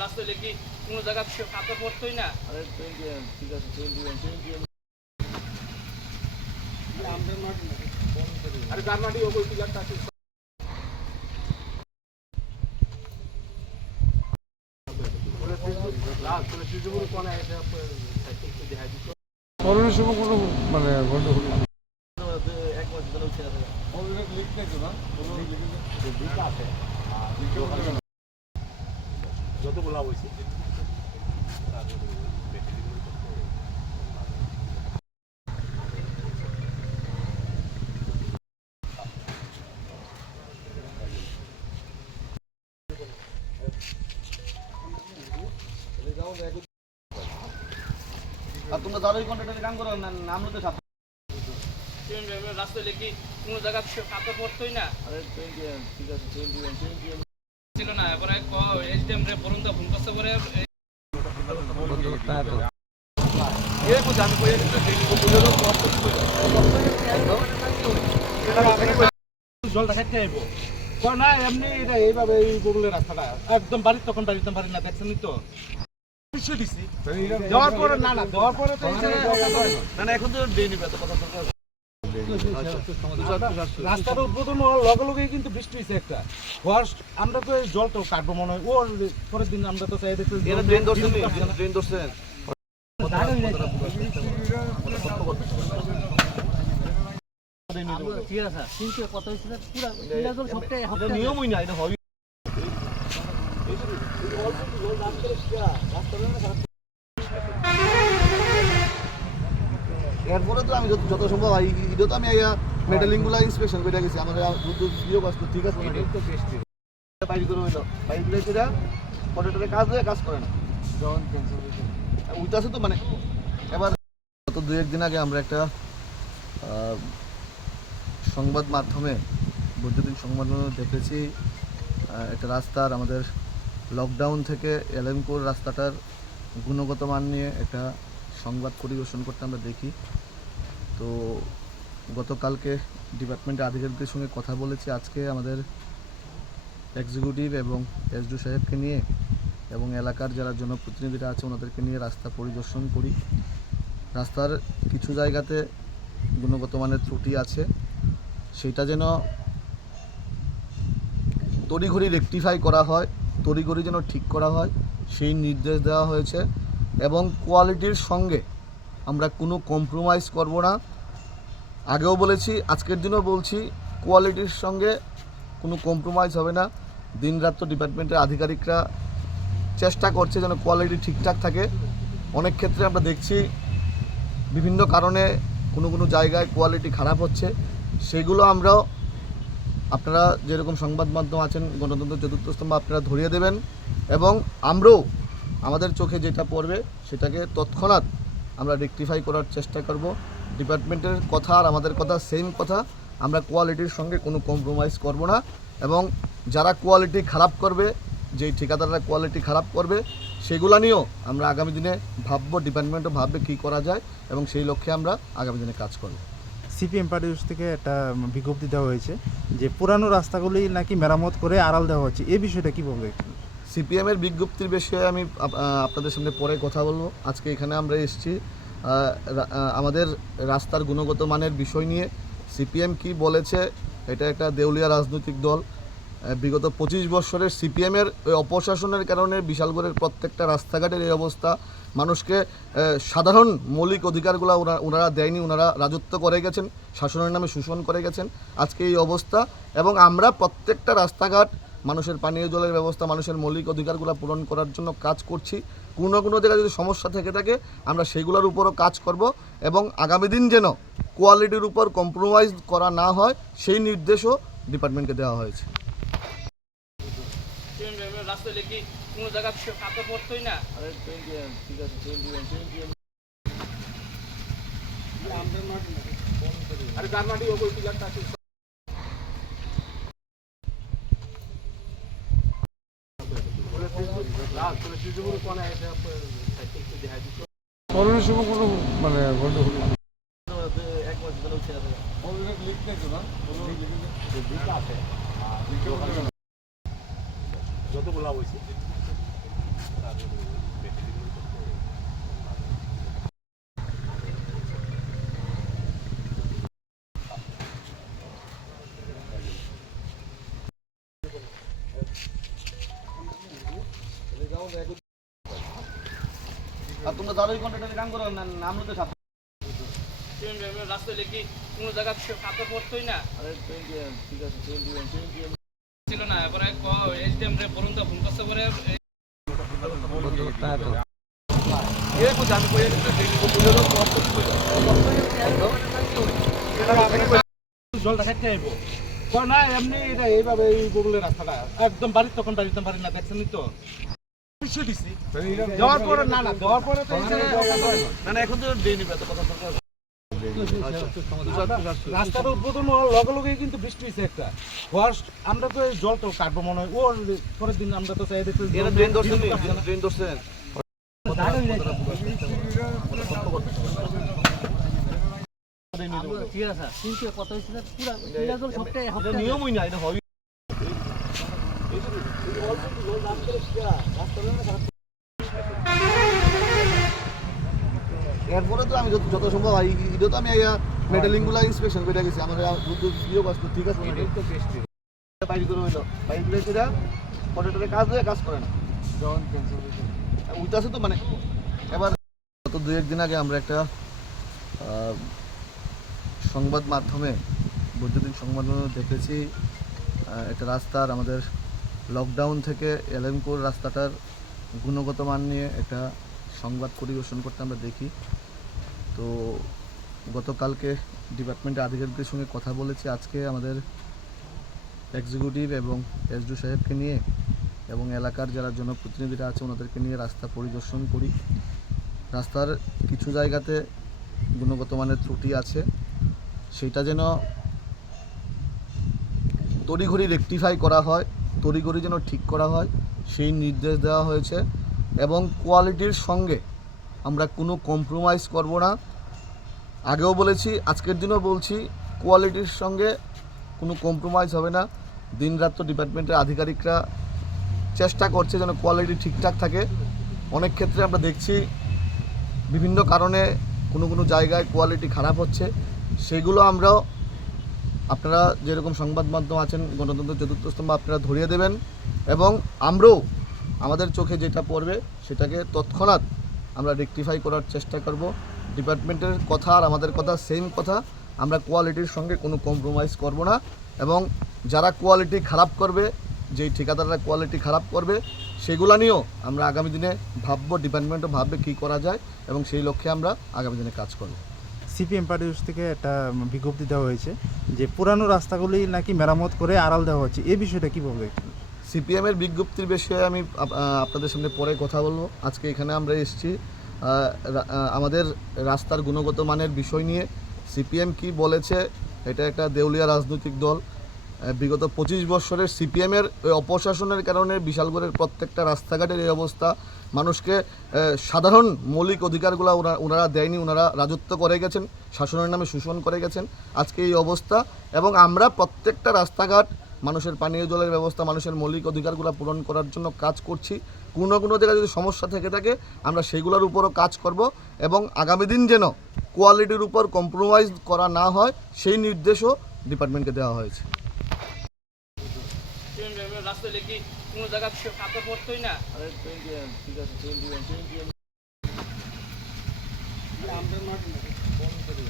রাস্তা হলে কি কোনো জায়গা কাপড় পড়তোই না? আরে টোয়েন্টি এম ঠিক আছে টোয়েন্টি এম টোয়েন্টি এম আরে গার্মাটি ওই পিলারটা আছে? করোনার সময় কোনো মানে গন্ডগোল নেই। এক মাস ধরে উঠে আছে অলরেডি লিক নাই তো না কোনো লিক নেই। যত বলা হয়েছে আর তোমরা যারা ওই কন্ট্রাক্টরে কাম করো না নাম তো সাথে রাস্তা হলে কি কোনো জায়গা কাপড় পড়তোই না। ঠিক আছে ছিল না এবারে এসডিএম রে বরুণ দা ফোন করতে পারে জলটা খেতে আইব। না এমনি এটা এইভাবে এই বগুলের রাস্তাটা। একদম বাড়ির তখন বাড়ির তখন বাড়ি না দেখছেন তো। দিছি? দেওয়ার পরে না না দেওয়ার পরে তো না না এখন তো দিয়ে নিবে এত কথা দরকার রাস্তাটা উদ্বোধন হওয়ার লগে লগেই কিন্তু বৃষ্টি হয়েছে একটা। হওয়ার আমরা তো এই জলটা কাটবো মনে হয়। ওর পরের দিন আমরা তো চাই দেখতে এটা ড্রেন ধরছেন ড্রেন ধরছেন ঠিক আছে কিন্তু কথা হয়েছিল পুরো সবটাই এটা নিয়মই না এটা এরপরে তো আমি যত সম্ভব এই এটা তো আমি মেটালিংগুলা ইন্সপেকশন করে গেছি আমাদের কাজ ঠিক আছে বাইরে করে হইল। বাইরে করে সেটা কন্ট্রাক্টরে কাজ করে না। যখন ক্যান্সেল তো মানে এবার গত দু একদিন আগে আমরা একটা আহ, সংবাদ মাধ্যমে বৈদ্যুতিক সংবাদ মাধ্যমে দেখেছি একটা রাস্তার আমাদের লকডাউন থেকে এলেনপুর রাস্তাটার গুণগত মান নিয়ে একটা সংবাদ পরিবেশন করতে আমরা দেখি। তো গতকালকে ডিপার্টমেন্টের আধিকারিকদের সঙ্গে কথা বলেছি। আজকে আমাদের এক্সিকিউটিভ এবং এসডি সাহেবকে নিয়ে এবং এলাকার যারা জনপ্রতিনিধিরা আছে, ওনাদেরকে নিয়ে রাস্তা পরিদর্শন করি। রাস্তার কিছু জায়গাতে গুণগত মানের ত্রুটি আছে। সেটা যেন তড়িঘড়ি রেকটিফাই করা হয়, তড়িঘড়ি যেন ঠিক করা হয়, সেই নির্দেশ দেওয়া হয়েছে এবং কোয়ালিটির সঙ্গে আমরা কোনো কম্প্রোমাইজ করব না। আগেও বলেছি, আজকের দিনও বলছি কোয়ালিটির সঙ্গে কোনো কম্প্রোমাইজ হবে না। দিনরাত তো ডিপার্টমেন্টের আধিকারিকরা চেষ্টা করছে যেন কোয়ালিটি ঠিকঠাক থাকে। অনেক ক্ষেত্রে আমরা দেখছি বিভিন্ন কারণে কোনো কোনো জায়গায় কোয়ালিটি খারাপ হচ্ছে। সেগুলো আমরাও আপনারা যেরকম সংবাদ মাধ্যম আছেন, গণতন্ত্র চতুর্থ স্তম্ভ আপনারা ধরিয়ে দেবেন এবং আমরাও আমাদের চোখে যেটা পড়বে সেটাকে তৎক্ষণাৎ আমরা রেকটিফাই করার চেষ্টা করব। ডিপার্টমেন্টের কথা আর আমাদের কথা সেম কথা, আমরা কোয়ালিটির সঙ্গে কোনো কম্প্রোমাইজ করব না এবং যারা কোয়ালিটি খারাপ করবে, যেই ঠিকাদাররা কোয়ালিটি খারাপ করবে, সেগুলো নিয়েও আমরা আগামী দিনে ভাববো ডিপার্টমেন্টও ভাববে কী করা যায় এবং সেই লক্ষ্যে আমরা আগামী দিনে কাজ করব। সিপিএম পার্টির থেকে একটা বিজ্ঞপ্তি দেওয়া হয়েছে যে পুরানো রাস্তাগুলি নাকি মেরামত করে আড়াল দেওয়া হচ্ছে। এই বিষয়টা কী বলবে সিপিএমের বিজ্ঞপ্তির বিষয়ে আমি আপনাদের সামনে পরে কথা বলব। আজকে এখানে আমরা এসেছি। আমাদের রাস্তার গুণগত মানের বিষয় নিয়ে সিপিএম কি বলেছে, এটা একটা দেউলিয়া রাজনৈতিক দল। বিগত পঁচিশ বছরের সিপিএমের ওই অপশাসনের কারণে বিশালগড়ের প্রত্যেকটা রাস্তাঘাটের এই অবস্থা। মানুষকে সাধারণ মৌলিক অধিকারগুলো ওনারা দেয়নি, ওনারা রাজত্ব করে গেছেন, শাসনের নামে শোষণ করে গেছেন। আজকে এই অবস্থা এবং আমরা প্রত্যেকটা রাস্তাঘাট, মানুষের পানীয় জলের ব্যবস্থা, মানুষের মৌলিক অধিকারগুলো পূরণ করার জন্য কাজ করছি। কোনো কোনো জায়গায় যদি সমস্যা থেকে থাকে, আমরা সেগুলোর উপরও কাজ করব এবং আগামী দিন যেন কোয়ালিটির উপর কম্প্রোমাইজ করা না হয়, সেই নির্দেশও ডিপার্টমেন্টকে দেওয়া হয়েছে। রাস্তা হলে কি কোনো জায়গা কাপড় পড়তোই না? আরে টোয়েন্টি এম ঠিক আছে টোয়েন্টি এম টোয়েন্টি এম আরে গার্মাটি ওই পিলারটা আছে করোনার সময় কোনো মানে গন্ডগোল এক মাস ধরে উঠে আছে। অলরেডি তো না? কোনো লিক যত যতগুলো হয়েছে। আর তোমরা যারা ওই কাম করো না আমরা তো সাথে। রাস্তায় লেখি কোনো জায়গা কাপড় পরতোই না। আরে ঠিক আছে ছিল না এবারে এইচডিএম রে বলুন তো ফোন না এমনি এটা এইভাবে এই বগলের রাস্তাটা একদম বাড়ির তখন বাড়ির তখন বাড়ি না দেখছেন তো দেওয়ার পরে না না দেওয়ার পরে তো না না এখন তো দিয়ে নিবে এত কথা রাস্তাটা উদ্বোধন হওয়ার লগে লগে কিন্তু বৃষ্টি হয়েছে একটা। ফার্স্ট আমরা তো জলটা কাটবো মনে হয়। ওর পরের দিন আমরা তো চাই দেখতে ধরছেন নিয়মই না এটা হবে যত সম্ভব এই- এটা তো আমি মেডেলিংগুলা ইন্সপেকশন করে গেছি। আমার বুদ্ধ প্রিয় কাজ ঠিক আছে? বাইরে করে হইল। বাইরে করে সেটা কন্ট্রাক্টরে কাজ দেয় কাজ করে না। উইটাছে তো মানে এবার গত দু একদিন আগে আমরা একটা সংবাদ মাধ্যমে বৈদ্যুতিক সংবাদ মাধ্যমে দেখেছি একটা রাস্তার আমাদের লকডাউন থেকে এলেমপুর রাস্তাটার গুণগত মান নিয়ে একটা সংবাদ পরিবেশন করতে আমরা দেখি। তো গতকালকে ডিপার্টমেন্টের আধিকারিকদের সঙ্গে কথা বলেছি আজকে আমাদের এক্সিকিউটিভ এবং এসডি সাহেবকে নিয়ে এবং এলাকার যারা জনপ্রতিনিধিরা আছে ওনাদেরকে নিয়ে রাস্তা পরিদর্শন করি। রাস্তার কিছু জায়গাতে গুণগত মানের ত্রুটি আছে। সেটা যেন তড়িঘড়ি রেকটিফাই করা হয়, তড়িঘড়ি যেন ঠিক করা হয়, সেই নির্দেশ দেওয়া হয়েছে এবং কোয়ালিটির সঙ্গে আমরা কোনো কম্প্রোমাইজ করব না। আগেও বলেছি, আজকের দিনও বলছি কোয়ালিটির সঙ্গে কোনো কম্প্রোমাইজ হবে না। দিনরাত তো ডিপার্টমেন্টের আধিকারিকরা চেষ্টা করছে যেন কোয়ালিটি ঠিকঠাক থাকে। অনেক ক্ষেত্রে আমরা দেখছি বিভিন্ন কারণে কোনো কোনো জায়গায় কোয়ালিটি খারাপ হচ্ছে। সেগুলো আমরাও আপনারা যেরকম সংবাদ মাধ্যম আছেন গণতন্ত্র চতুর্থ স্তম্ভ, আপনারা ধরিয়ে দেবেন। এবং আমরাও আমাদের চোখে যেটা পড়বে, সেটাকে তৎক্ষণাৎ আমরা রেকটিফাই করার চেষ্টা করব। ডিপার্টমেন্টের কথা আর আমাদের কথা সেম কথা। আমরা কোয়ালিটির সঙ্গে কোনো কম্প্রোমাইজ করব না। এবং যারা কোয়ালিটি খারাপ করবে, যেই ঠিকাদাররা কোয়ালিটি খারাপ করবে, সেগুলো নিয়েও আমরা আগামী দিনে ভাববো ডিপার্টমেন্টও ভাববে কী করা যায় এবং সেই লক্ষ্যে আমরা আগামী দিনে কাজ করব। সিপিএম পার্টি থেকে একটা বিজ্ঞপ্তি দেওয়া হয়েছে যে পুরানো রাস্তাগুলি নাকি মেরামত করে আড়াল দেওয়া হচ্ছে। এই বিষয়টা কি বলবে? সিপিএমের বিজ্ঞপ্তির বিষয়ে আমি আপনাদের সামনে পরে কথা বলব। আজকে এখানে আমরা এসেছি আমাদের রাস্তার গুণগত মানের বিষয় নিয়ে। সিপিএম কি বলেছে, এটা একটা দেউলিয়া রাজনৈতিক দল। বিগত পঁচিশ বছরের সিপিএমের অপশাসনের কারণে বিশালগড়ের প্রত্যেকটা রাস্তাঘাটের এই অবস্থা। মানুষকে সাধারণ মৌলিক অধিকারগুলো ওনারা দেয়নি, ওনারা রাজত্ব করে গেছেন, শাসনের নামে শোষণ করে গেছেন। আজকে এই অবস্থা এবং আমরা প্রত্যেকটা রাস্তাঘাট মানুষের পানীয় জলের ব্যবস্থা মানুষের মৌলিক অধিকারগুলো পূরণ করার জন্য কাজ করছি। কোনো কোনো জায়গায় যদি সমস্যা থেকে থাকে আমরা সেগুলোর উপরও কাজ করব এবং আগামী দিন যেন কোয়ালিটির উপর কম্প্রোমাইজ করা না হয় সেই নির্দেশও ডিপার্টমেন্টকে দেওয়া হয়েছে।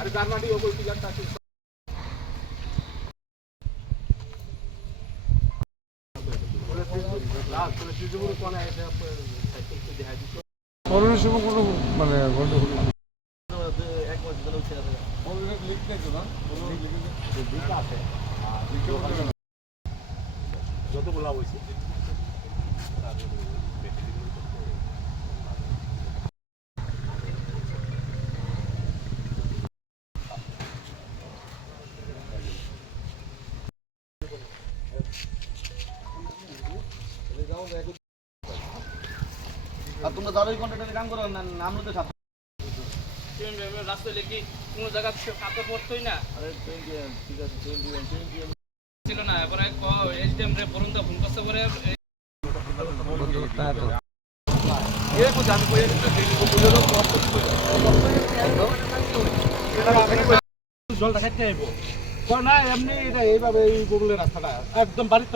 আরে গার্মাটি ওই পিলারটা আছে? করোনার সময় কোনো মানে গন্ডগোল এক মাস ধরে যত বলা হয়েছে। আর তোমরা যারা ওই কন্ট্রাক্টরে কাম করো না নাম তো সাথে। রাস্তায় লেগে কোনো জায়গা না? আরে ঠিক আছে টোয়েন্টি টোয়েন্টি ছিল না এরপরে এইচডিএম রে ফোন পারে জলটা খাইতে আইব। না এমনি এটা এইভাবে এই বগলের রাস্তাটা একদম বাড়ির